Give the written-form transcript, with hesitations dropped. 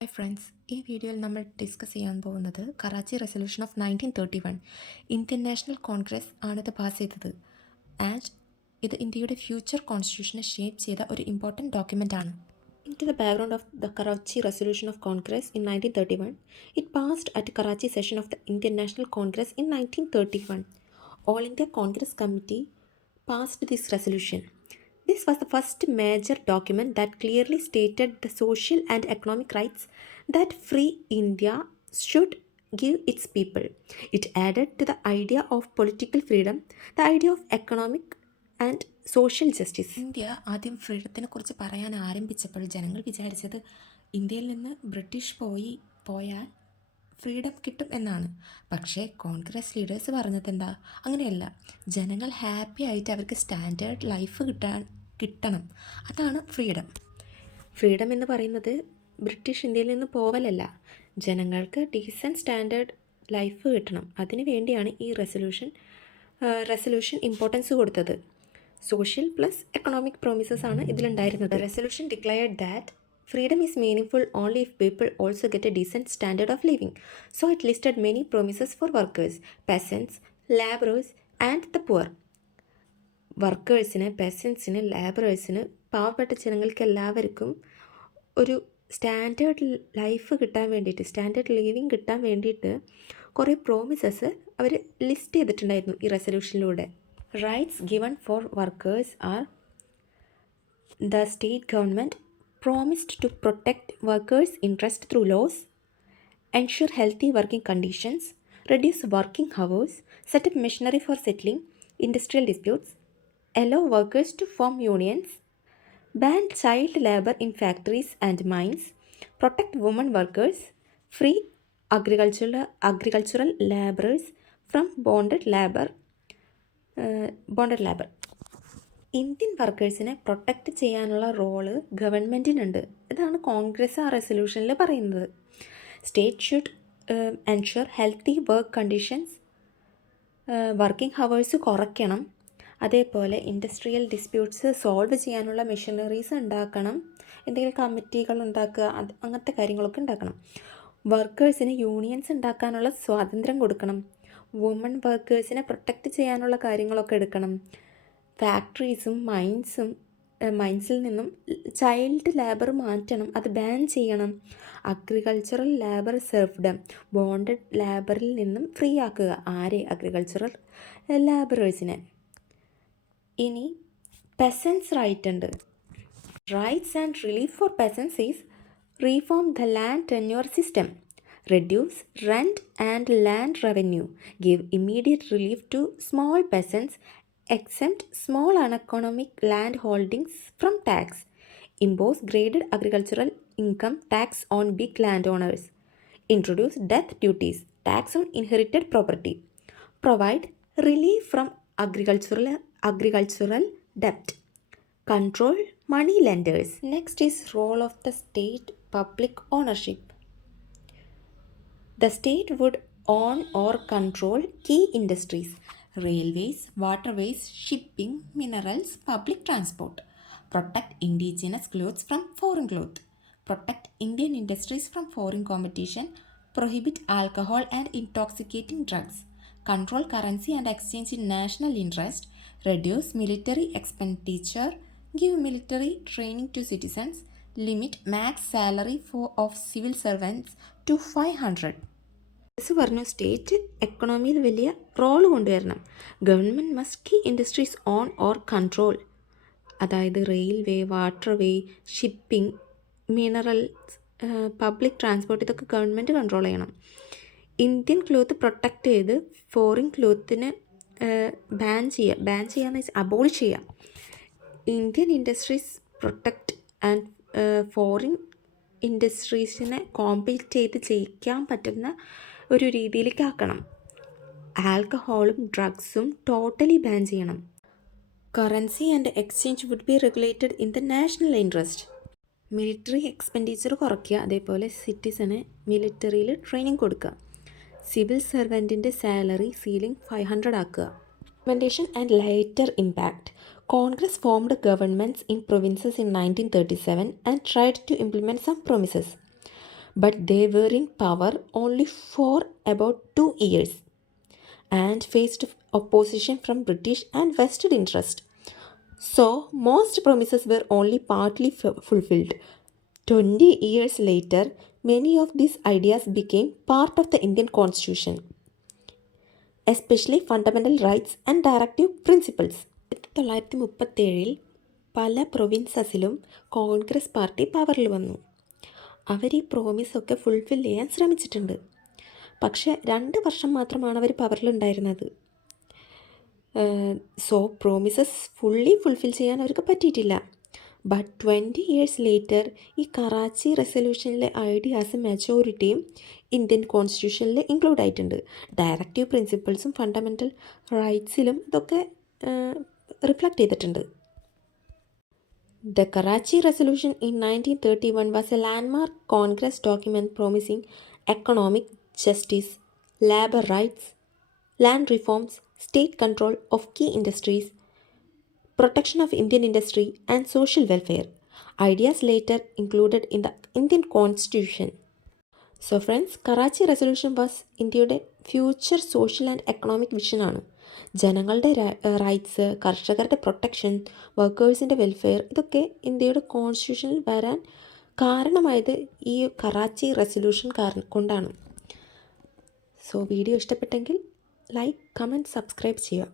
Hi friends, ഈ വീഡിയോയിൽ നമ്മൾ ഡിസ്കസ് ചെയ്യാൻ പോകുന്നത് Karachi resolution of 1931 Indian national Congress ആണിത് പാസ് ചെയ്തത്. ആൻഡ് ഇത് ഇന്ത്യയുടെ ഫ്യൂച്ചർ കോൺസ്റ്റിറ്റ്യൂഷനെ ഷേപ്പ് ചെയ്ത ഒരു ഇമ്പോർട്ടൻറ്റ് ഡോക്യുമെൻ്റ് ആണ്. Into the background of the Karachi Resolution of Congress in 1931, it passed at Karachi session of the Indian National Congress in 1931. All India Congress Committee passed this resolution. This was the first major document that clearly stated the social and economic rights that free India should give its people. It added to the idea of political freedom the idea of economic and social justice. India ആദ്യം ഫ്രീഡത്തിനെ കുറിച്ച് പറയാൻ ആരംഭിച്ചപ്പോൾ ജനങ്ങൾ വിചാരിച്ചത് ഇന്ത്യയിൽ നിന്ന് British പോയാൽ freedom കിട്ടും എന്നാണ്. പക്ഷേ കോൺഗ്രസ് ലീഡേഴ്സ് പറഞ്ഞത് എന്താ, അങ്ങനെയല്ല, ജനങ്ങൾ ഹാപ്പി ആയിട്ട് അവർക്ക് സ്റ്റാൻഡേർഡ് ലൈഫ് കിട്ടണം, അതാണ് ഫ്രീഡം. ഫ്രീഡം എന്ന് പറയുന്നത് ബ്രിട്ടീഷ് ഇന്ത്യയിൽ നിന്ന് പോവലല്ല, ജനങ്ങൾക്ക് ഡീസൻറ്റ് സ്റ്റാൻഡേർഡ് ലൈഫ് കിട്ടണം. അതിനു വേണ്ടിയാണ് ഈ റെസൊല്യൂഷൻ ഇമ്പോർട്ടൻസ് കൊടുത്തത്. സോഷ്യൽ പ്ലസ് എക്കണോമിക് പ്രോമിസസ് ആണ് ഇതിലുണ്ടായിരുന്നത്. Resolution declared that freedom is meaningful only if people also get a decent standard of living. So it listed many promises for workers, peasants, laborers and the poor. വർക്കേഴ്സിന്, പെസൻസിന്, ലേബറേഴ്സിന്, പാവപ്പെട്ട ജനങ്ങൾക്ക് എല്ലാവർക്കും ഒരു standard life കിട്ടാൻ വേണ്ടിയിട്ട്, standard living കിട്ടാൻ വേണ്ടിയിട്ട് കുറേ promises അവർ list ചെയ്തിട്ടുണ്ടായിരുന്നു ഈ റെസൊല്യൂഷനിലൂടെ. Rights given for workers are the state government promised to protect workers' interest through laws, ensure healthy working conditions, reduce working hours, set up machinery for settling industrial disputes, allow workers to form unions, ban child labor in factories and mines, protect women workers, free agricultural laborers from bonded labor. Indian വർക്കേഴ്സിനെ protect ചെയ്യാനുള്ള role ഗവൺമെൻറ്റിനുണ്ട്. ഇതാണ് കോൺഗ്രസ് ആ റെസൊല്യൂഷനിൽ പറയുന്നത്. State should ensure healthy work conditions, working hours കുറയ്ക്കണം, അതേപോലെ industrial disputes solve ചെയ്യാനുള്ള മെഷീനറീസ് ഉണ്ടാക്കണം, എന്തെങ്കിലും കമ്മിറ്റികൾ ഉണ്ടാക്കുക, അങ്ങനത്തെ കാര്യങ്ങളൊക്കെ ഉണ്ടാക്കണം. വർക്കേഴ്സിന് യൂണിയൻസ് ഉണ്ടാക്കാനുള്ള സ്വാതന്ത്ര്യം കൊടുക്കണം. വുമൺ വർക്കേഴ്സിനെ പ്രൊട്ടക്റ്റ് ചെയ്യാനുള്ള കാര്യങ്ങളൊക്കെ എടുക്കണം. ഫാക്ടറീസും മൈൻസിൽ നിന്നും ചൈൽഡ് ലേബർ മാറ്റണം, അത് ബാൻ ചെയ്യണം. അഗ്രികൾച്ചറൽ ലേബർ സെർഫ്ഡം, ബോണ്ടഡ് ലേബറിൽ നിന്നും ഫ്രീ ആക്കുക. ആരെ? അഗ്രികൾച്ചറൽ ലേബറേഴ്സിനെ. ഇനി പെസൻസ് റൈറ്റ് ഉണ്ട്. Rights and relief for peasants is reform the land tenure system, reduce rent and land revenue, give immediate relief to small peasants, exempt small uneconomic land holdings from tax, impose graded agricultural income tax on big landowners, introduce death duties, tax on inherited property, provide relief from agricultural debt, control money lenders. Next is role of the state public ownership. The state would own or control key industries, railways, waterways, shipping, minerals, public transport, protect indigenous clothes from foreign cloth, protect Indian industries from foreign competition, prohibit alcohol and intoxicating drugs, control currency and exchange in national interest, reduce military expenditure, give military training to citizens, limit max salary of civil servants to 500. പറഞ്ഞു state എക്കണോമിയിൽ വലിയ role കൊണ്ടുവരണം. Government must key industries own or control, അതായത് railway, waterway, shipping, minerals, public transport, ഇതൊക്കെ government control ചെയ്യണം. Indian cloth protect ചെയ്ത് foreign ക്ലോത്തിന് ban ചെയ്യാന്ന് വെച്ചാൽ അബോളിഷ് ചെയ്യുക. Indian industries protect and foreign ഇൻഡസ്ട്രീസിനെ കോമ്പീറ്റ് ചെയ്ത് ജയിക്കാൻ പറ്റുന്ന ഒരു രീതിയിലേക്ക് ആക്കണം. ആൽക്കഹോളും ഡ്രഗ്സും ടോട്ടലി ബാൻ ചെയ്യണം. Currency and exchange would be regulated in the national interest. Military expenditure കുറയ്ക്കുക, അതേപോലെ സിറ്റിസനെ മിലിറ്ററിയിൽ ട്രെയിനിങ് കൊടുക്കുക. സിവിൽ സർവൻറ്റിൻ്റെ സാലറി സീലിംഗ് 500 ആക്കുക. Implementation and later impact. Congress formed governments in provinces in 1937 and tried to implement some promises. but they were in power only for about 2 years and faced opposition from British and vested interest. So, most promises were only partly fulfilled. 20 years later, many of these ideas became part of the Indian Constitution, especially fundamental rights and directive principles. 1937 പല പ്രൊവിൻസസിലും Congress party പവറിൽ വന്നു. അവർ ഈ പ്രോമിസൊക്കെ fulfil ചെയ്യാൻ ശ്രമിച്ചിട്ടുണ്ട്. പക്ഷേ 2 വർഷം മാത്രമാണ് അവർ പവറിലുണ്ടായിരുന്നത്. So promises fully fulfil ചെയ്യാൻ അവർക്ക് പറ്റിയിട്ടില്ല. ബട്ട് 20 ഇയേഴ്സ് ലേറ്റർ ഈ കറാച്ചി റെസൊല്യൂഷനിലെ ഐഡിയാസ് മെജോറിറ്റിയും ഇന്ത്യൻ കോൺസ്റ്റിറ്റ്യൂഷനിൽ ഇൻക്ലൂഡ് ആയിട്ടുണ്ട്. ഡയറക്റ്റീവ് പ്രിൻസിപ്പിൾസും ഫണ്ടമെൻ്റൽ റൈറ്റ്സിലും ഇതൊക്കെ റിഫ്ലക്റ്റ് ചെയ്തിട്ടുണ്ട്. The Karachi Resolution in 1931 was a landmark Congress document promising economic justice, labor rights, land reforms, state control of key industries, protection of Indian industry, and social welfare. Ideas later included in the Indian Constitution. So friends, Karachi Resolution was ഇന്ത്യയുടെ future social and economic വിഷനാണ്. ജനങ്ങളുടെ rights, കർഷകരുടെ protection, വർക്കേഴ്സിൻ്റെ welfare, ഇതൊക്കെ ഇന്ത്യയുടെ കോൺസ്റ്റിറ്റ്യൂഷനിൽ വരാൻ കാരണമായത് ഈ Karachi resolution കൊണ്ടാണ്. So video ഇഷ്ടപ്പെട്ടെങ്കിൽ ലൈക്ക്, കമൻറ്റ്, സബ്സ്ക്രൈബ് ചെയ്യുക.